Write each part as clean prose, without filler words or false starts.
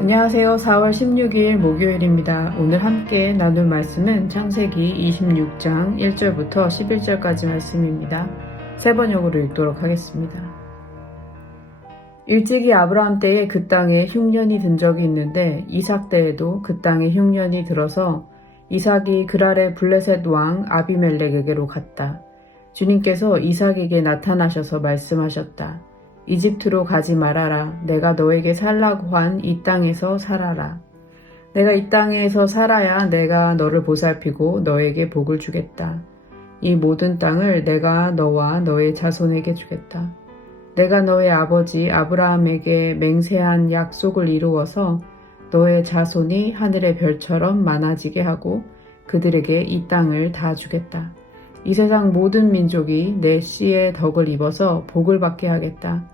안녕하세요. 4월 16일 목요일입니다. 오늘 함께 나눌 말씀은 창세기 26장 1절부터 11절까지 말씀입니다. 세 번역으로 읽도록 하겠습니다. 일찍이 아브라함 때에 그 땅에 흉년이 든 적이 있는데 이삭 때에도 그 땅에 흉년이 들어서 이삭이 그랄의 블레셋 왕 아비멜렉에게로 갔다. 주님께서 이삭에게 나타나셔서 말씀하셨다. 이집트로 가지 말아라. 내가 너에게 살라고 한 이 땅에서 살아라. 내가 이 땅에서 살아야 내가 너를 보살피고 너에게 복을 주겠다. 이 모든 땅을 내가 너와 너의 자손에게 주겠다. 내가 너의 아버지 아브라함에게 맹세한 약속을 이루어서 너의 자손이 하늘의 별처럼 많아지게 하고 그들에게 이 땅을 다 주겠다. 이 세상 모든 민족이 내 씨의 덕을 입어서 복을 받게 하겠다.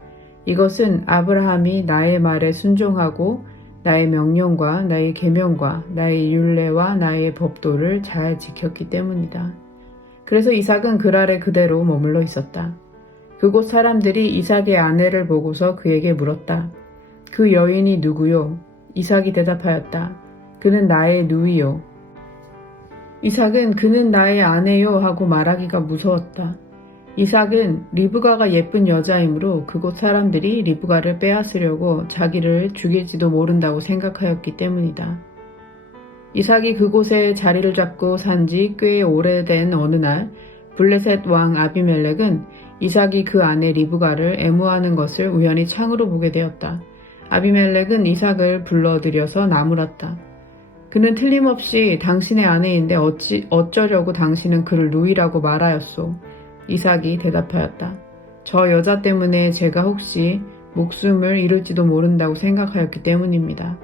이것은 아브라함이 나의 말에 순종하고 나의 명령과 나의 계명과 나의 율례와 나의 법도를 잘 지켰기 때문이다. 그래서 이삭은 그랄에 그대로 머물러 있었다. 그곳 사람들이 이삭의 아내를 보고서 그에게 물었다. 그 여인이 누구요? 이삭이 대답하였다. 그는 나의 누이요. 이삭은 그는 나의 아내요 하고 말하기가 무서웠다. 이삭은 리브가가 예쁜 여자이므로 그곳 사람들이 리브가를 빼앗으려고 자기를 죽일지도 모른다고 생각하였기 때문이다. 이삭이 그곳에 자리를 잡고 산 지 꽤 오래된 어느 날 블레셋 왕 아비멜렉은 이삭이 그 아내 리브가를 애무하는 것을 우연히 창으로 보게 되었다. 아비멜렉은 이삭을 불러들여서 나무랐다. 그는 틀림없이 당신의 아내인데 어쩌려고 당신은 그를 누이라고 말하였소. 이삭이 대답하였다. 저 여자 때문에 제가 혹시 목숨을 잃을지도 모른다고 생각하였기 때문입니다.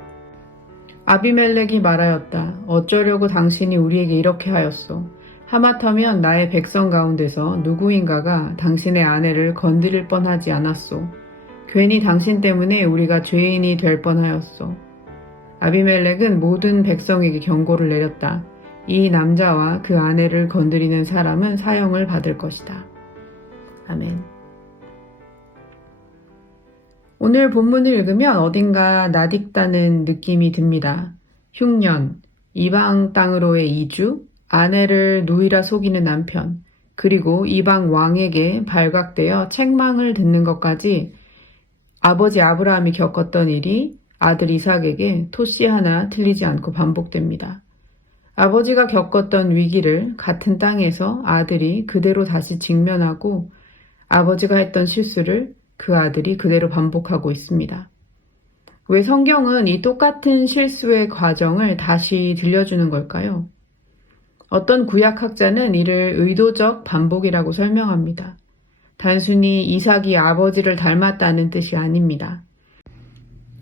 아비멜렉이 말하였다. 어쩌려고 당신이 우리에게 이렇게 하였소. 하마터면 나의 백성 가운데서 누구인가가 당신의 아내를 건드릴 뻔하지 않았소. 괜히 당신 때문에 우리가 죄인이 될 뻔하였소. 아비멜렉은 모든 백성에게 경고를 내렸다. 이 남자와 그 아내를 건드리는 사람은 사형을 받을 것이다. 아멘. 오늘 본문을 읽으면 어딘가 낯익다는 느낌이 듭니다. 흉년, 이방 땅으로의 이주, 아내를 누이라 속이는 남편, 그리고 이방 왕에게 발각되어 책망을 듣는 것까지 아버지 아브라함이 겪었던 일이 아들 이삭에게 토씨 하나 틀리지 않고 반복됩니다. 아버지가 겪었던 위기를 같은 땅에서 아들이 그대로 다시 직면하고 아버지가 했던 실수를 그 아들이 그대로 반복하고 있습니다. 왜 성경은 이 똑같은 실수의 과정을 다시 들려주는 걸까요? 어떤 구약학자는 이를 의도적 반복이라고 설명합니다. 단순히 이삭이 아버지를 닮았다는 뜻이 아닙니다.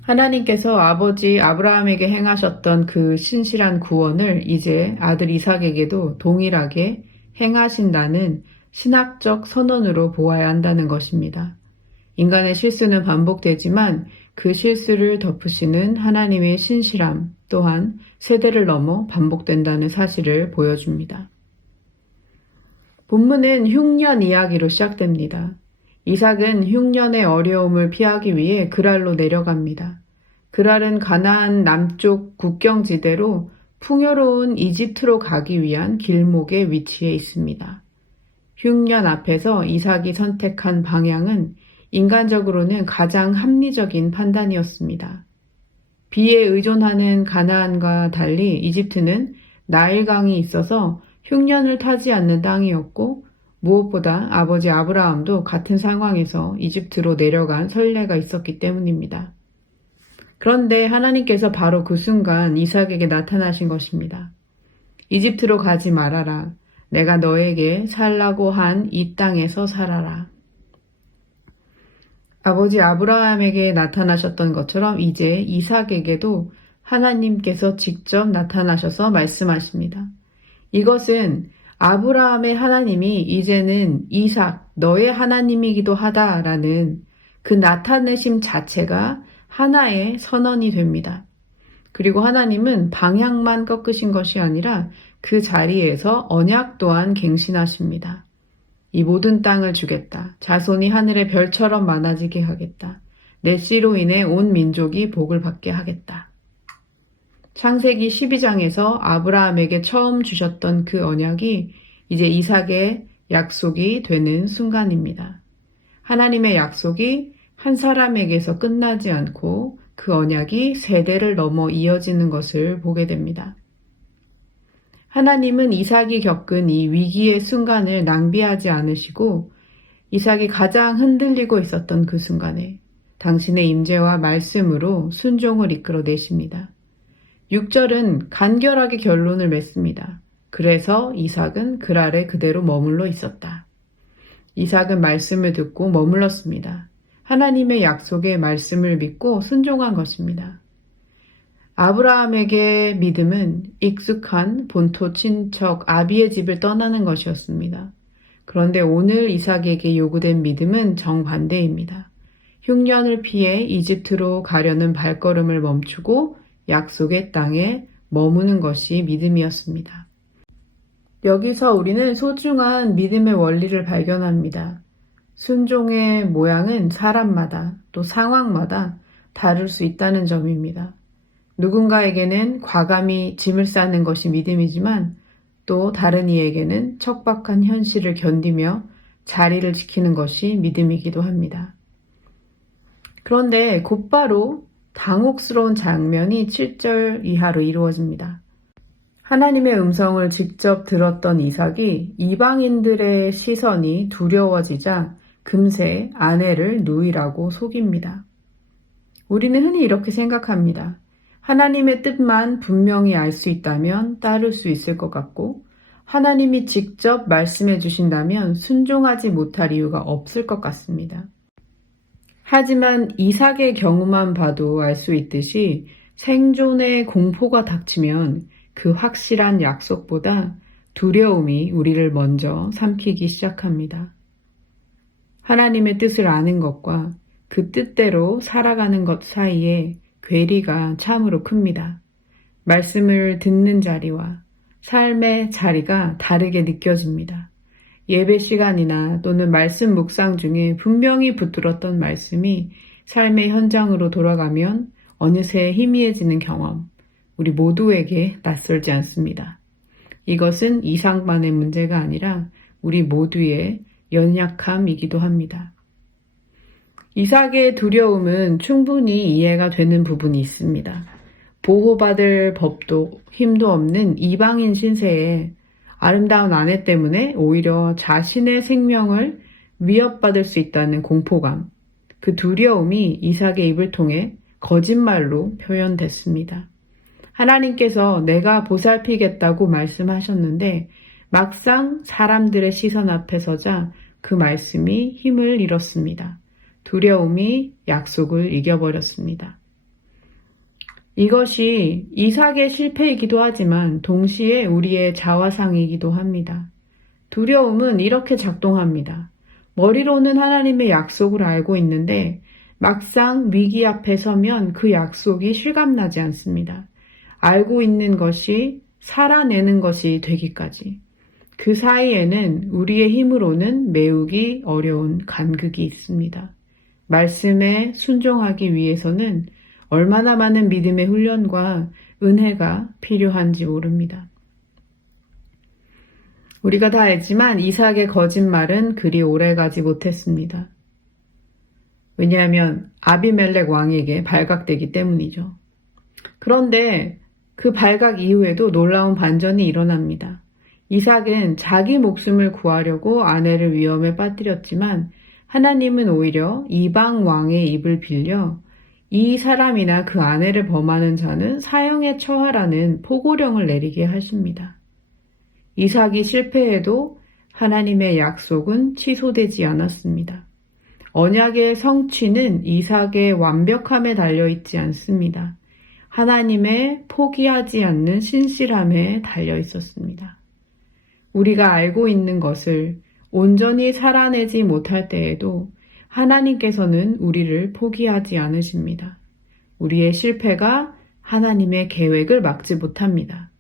하나님께서 아버지 아브라함에게 행하셨던 그 신실한 구원을 이제 아들 이삭에게도 동일하게 행하신다는 신학적 선언으로 보아야 한다는 것입니다. 인간의 실수는 반복되지만 그 실수를 덮으시는 하나님의 신실함 또한 세대를 넘어 반복된다는 사실을 보여줍니다. 본문은 흉년 이야기로 시작됩니다. 이삭은 흉년의 어려움을 피하기 위해 그랄로 내려갑니다. 그랄은 가나안 남쪽 국경지대로 풍요로운 이집트로 가기 위한 길목에 위치해 있습니다. 흉년 앞에서 이삭이 선택한 방향은 인간적으로는 가장 합리적인 판단이었습니다. 비에 의존하는 가나안과 달리 이집트는 나일강이 있어서 흉년을 타지 않는 땅이었고 무엇보다 아버지 아브라함도 같은 상황에서 이집트로 내려간 선례가 있었기 때문입니다. 그런데 하나님께서 바로 그 순간 이삭에게 나타나신 것입니다. 이집트로 가지 말아라. 내가 너에게 살라고 한 이 땅에서 살아라. 아버지 아브라함에게 나타나셨던 것처럼 이제 이삭에게도 하나님께서 직접 나타나셔서 말씀하십니다. 이것은 아브라함의 하나님이 이제는 이삭, 너의 하나님이기도 하다라는 그 나타내심 자체가 하나의 선언이 됩니다. 그리고 하나님은 방향만 꺾으신 것이 아니라 그 자리에서 언약 또한 갱신하십니다. 이 모든 땅을 주겠다. 자손이 하늘의 별처럼 많아지게 하겠다. 내 씨로 인해 온 민족이 복을 받게 하겠다. 창세기 12장에서 아브라함에게 처음 주셨던 그 언약이 이제 이삭의 약속이 되는 순간입니다. 하나님의 약속이 한 사람에게서 끝나지 않고 그 언약이 세대를 넘어 이어지는 것을 보게 됩니다. 하나님은 이삭이 겪은 이 위기의 순간을 낭비하지 않으시고 이삭이 가장 흔들리고 있었던 그 순간에 당신의 임재와 말씀으로 순종을 이끌어내십니다. 6절은 간결하게 결론을 맺습니다. 그래서 이삭은 그 아래 그대로 머물러 있었다. 이삭은 말씀을 듣고 머물렀습니다. 하나님의 약속의 말씀을 믿고 순종한 것입니다. 아브라함에게 믿음은 익숙한 본토 친척 아비의 집을 떠나는 것이었습니다. 그런데 오늘 이삭에게 요구된 믿음은 정반대입니다. 흉년을 피해 이집트로 가려는 발걸음을 멈추고 약속의 땅에 머무는 것이 믿음이었습니다. 여기서 우리는 소중한 믿음의 원리를 발견합니다. 순종의 모양은 사람마다 또 상황마다 다를 수 있다는 점입니다. 누군가에게는 과감히 짐을 싸는 것이 믿음이지만 또 다른 이에게는 척박한 현실을 견디며 자리를 지키는 것이 믿음이기도 합니다. 그런데 곧바로 당혹스러운 장면이 7절 이하로 이루어집니다. 하나님의 음성을 직접 들었던 이삭이 이방인들의 시선이 두려워지자 금세 아내를 누이라고 속입니다. 우리는 흔히 이렇게 생각합니다. 하나님의 뜻만 분명히 알 수 있다면 따를 수 있을 것 같고 하나님이 직접 말씀해 주신다면 순종하지 못할 이유가 없을 것 같습니다. 하지만 이삭의 경우만 봐도 알 수 있듯이 생존의 공포가 닥치면 그 확실한 약속보다 두려움이 우리를 먼저 삼키기 시작합니다. 하나님의 뜻을 아는 것과 그 뜻대로 살아가는 것 사이에 괴리가 참으로 큽니다. 말씀을 듣는 자리와 삶의 자리가 다르게 느껴집니다. 예배 시간이나 또는 말씀 묵상 중에 분명히 붙들었던 말씀이 삶의 현장으로 돌아가면 어느새 희미해지는 경험, 우리 모두에게 낯설지 않습니다. 이것은 이삭만의 문제가 아니라 우리 모두의 연약함이기도 합니다. 이삭의 두려움은 충분히 이해가 되는 부분이 있습니다. 보호받을 법도 힘도 없는 이방인 신세에 아름다운 아내 때문에 오히려 자신의 생명을 위협받을 수 있다는 공포감, 그 두려움이 이삭의 입을 통해 거짓말로 표현됐습니다. 하나님께서 내가 보살피겠다고 말씀하셨는데 막상 사람들의 시선 앞에 서자 그 말씀이 힘을 잃었습니다. 두려움이 약속을 이겨버렸습니다. 이것이 이삭의 실패이기도 하지만 동시에 우리의 자화상이기도 합니다. 두려움은 이렇게 작동합니다. 머리로는 하나님의 약속을 알고 있는데 막상 위기 앞에 서면 그 약속이 실감나지 않습니다. 알고 있는 것이 살아내는 것이 되기까지. 그 사이에는 우리의 힘으로는 메우기 어려운 간극이 있습니다. 말씀에 순종하기 위해서는 얼마나 많은 믿음의 훈련과 은혜가 필요한지 모릅니다. 우리가 다 알지만 이삭의 거짓말은 그리 오래가지 못했습니다. 왜냐하면 아비멜렉 왕에게 발각되기 때문이죠. 그런데 그 발각 이후에도 놀라운 반전이 일어납니다. 이삭은 자기 목숨을 구하려고 아내를 위험에 빠뜨렸지만 하나님은 오히려 이방 왕의 입을 빌려 이 사람이나 그 아내를 범하는 자는 사형에 처하라는 포고령을 내리게 하십니다. 이삭이 실패해도 하나님의 약속은 취소되지 않았습니다. 언약의 성취는 이삭의 완벽함에 달려있지 않습니다. 하나님의 포기하지 않는 신실함에 달려 있었습니다. 우리가 알고 있는 것을 온전히 살아내지 못할 때에도 하나님께서는 우리를 포기하지 않으십니다. 우리의 실패가 하나님의 계획을 막지 못합니다.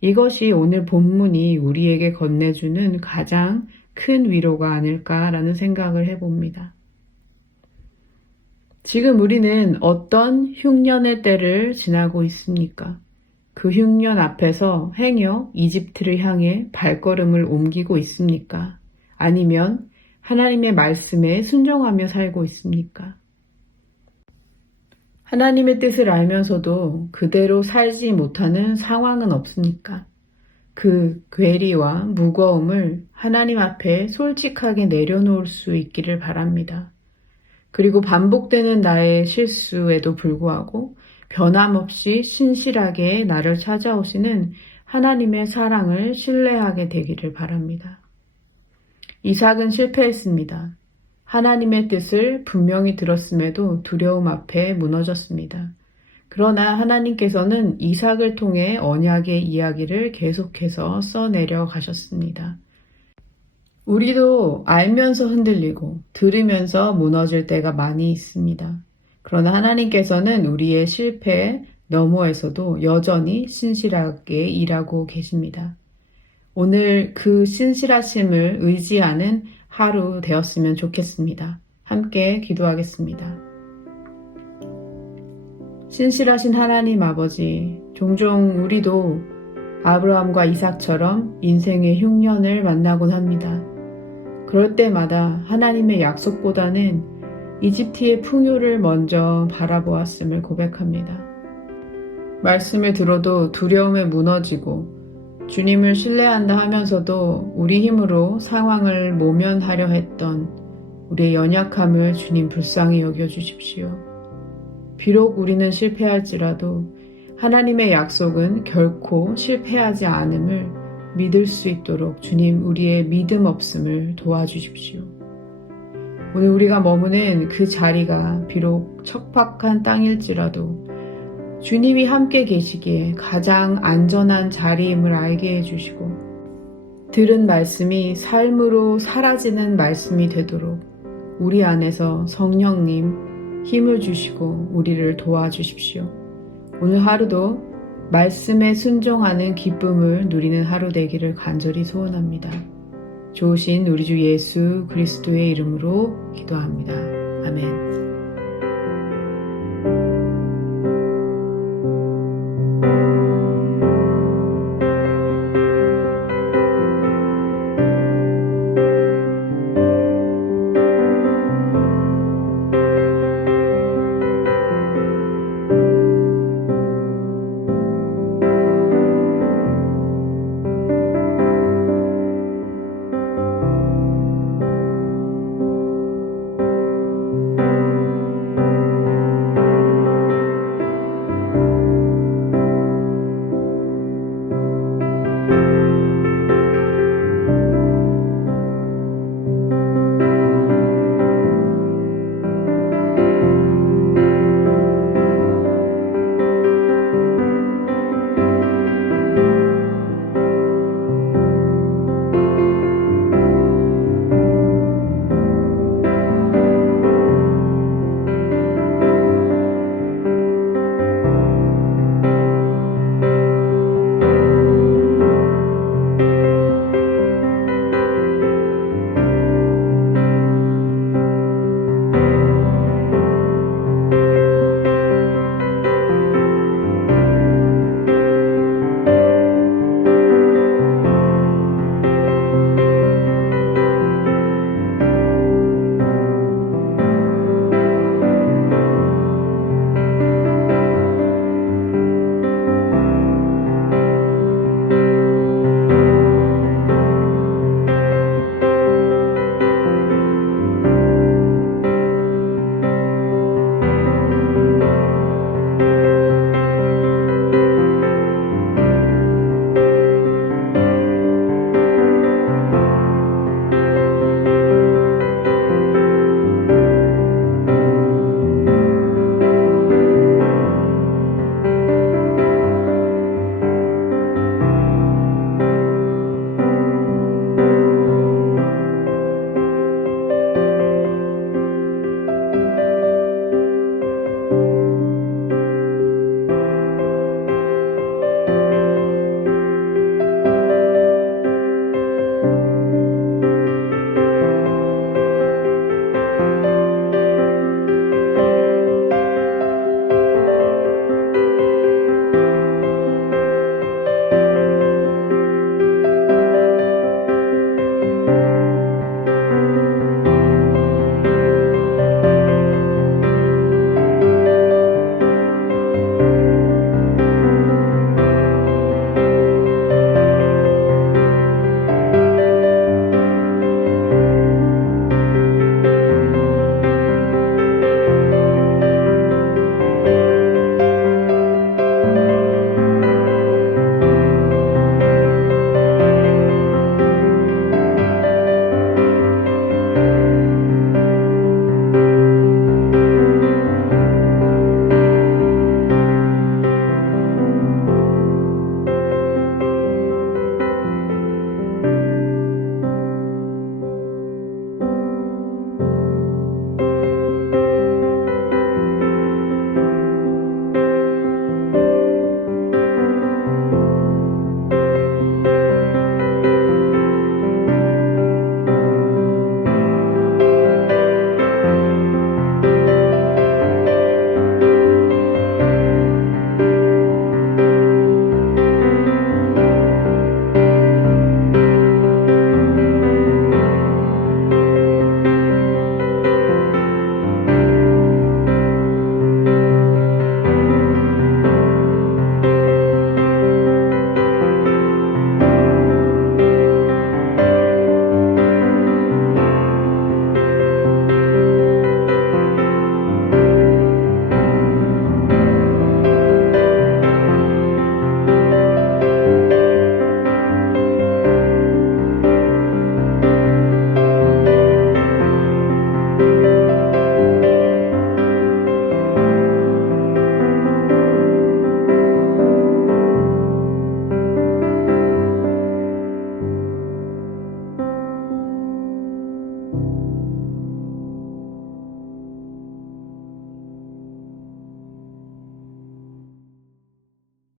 이것이 오늘 본문이 우리에게 건네주는 가장 큰 위로가 아닐까라는 생각을 해봅니다. 지금 우리는 어떤 흉년의 때를 지나고 있습니까? 그 흉년 앞에서 행여 이집트를 향해 발걸음을 옮기고 있습니까? 아니면 하나님의 말씀에 순종하며 살고 있습니까? 하나님의 뜻을 알면서도 그대로 살지 못하는 상황은 없습니까? 그 괴리와 무거움을 하나님 앞에 솔직하게 내려놓을 수 있기를 바랍니다. 그리고 반복되는 나의 실수에도 불구하고 변함없이 신실하게 나를 찾아오시는 하나님의 사랑을 신뢰하게 되기를 바랍니다. 이삭은 실패했습니다. 하나님의 뜻을 분명히 들었음에도 두려움 앞에 무너졌습니다. 그러나 하나님께서는 이삭을 통해 언약의 이야기를 계속해서 써내려 가셨습니다. 우리도 알면서 흔들리고 들으면서 무너질 때가 많이 있습니다. 그러나 하나님께서는 우리의 실패 너머에서도 여전히 신실하게 일하고 계십니다. 오늘 그 신실하심을 의지하는 하루 되었으면 좋겠습니다. 함께 기도하겠습니다. 신실하신 하나님 아버지, 종종 우리도 아브라함과 이삭처럼 인생의 흉년을 만나곤 합니다. 그럴 때마다 하나님의 약속보다는 이집트의 풍요를 먼저 바라보았음을 고백합니다. 말씀을 들어도 두려움에 무너지고 주님을 신뢰한다 하면서도 우리 힘으로 상황을 모면하려 했던 우리의 연약함을 주님 불쌍히 여겨주십시오. 비록 우리는 실패할지라도 하나님의 약속은 결코 실패하지 않음을 믿을 수 있도록 주님 우리의 믿음 없음을 도와주십시오. 오늘 우리가 머무는 그 자리가 비록 척박한 땅일지라도 주님이 함께 계시기에 가장 안전한 자리임을 알게 해주시고 들은 말씀이 삶으로 사라지는 말씀이 되도록 우리 안에서 성령님 힘을 주시고 우리를 도와주십시오. 오늘 하루도 말씀에 순종하는 기쁨을 누리는 하루 되기를 간절히 소원합니다. 좋으신 우리 주 예수 그리스도의 이름으로 기도합니다. 아멘.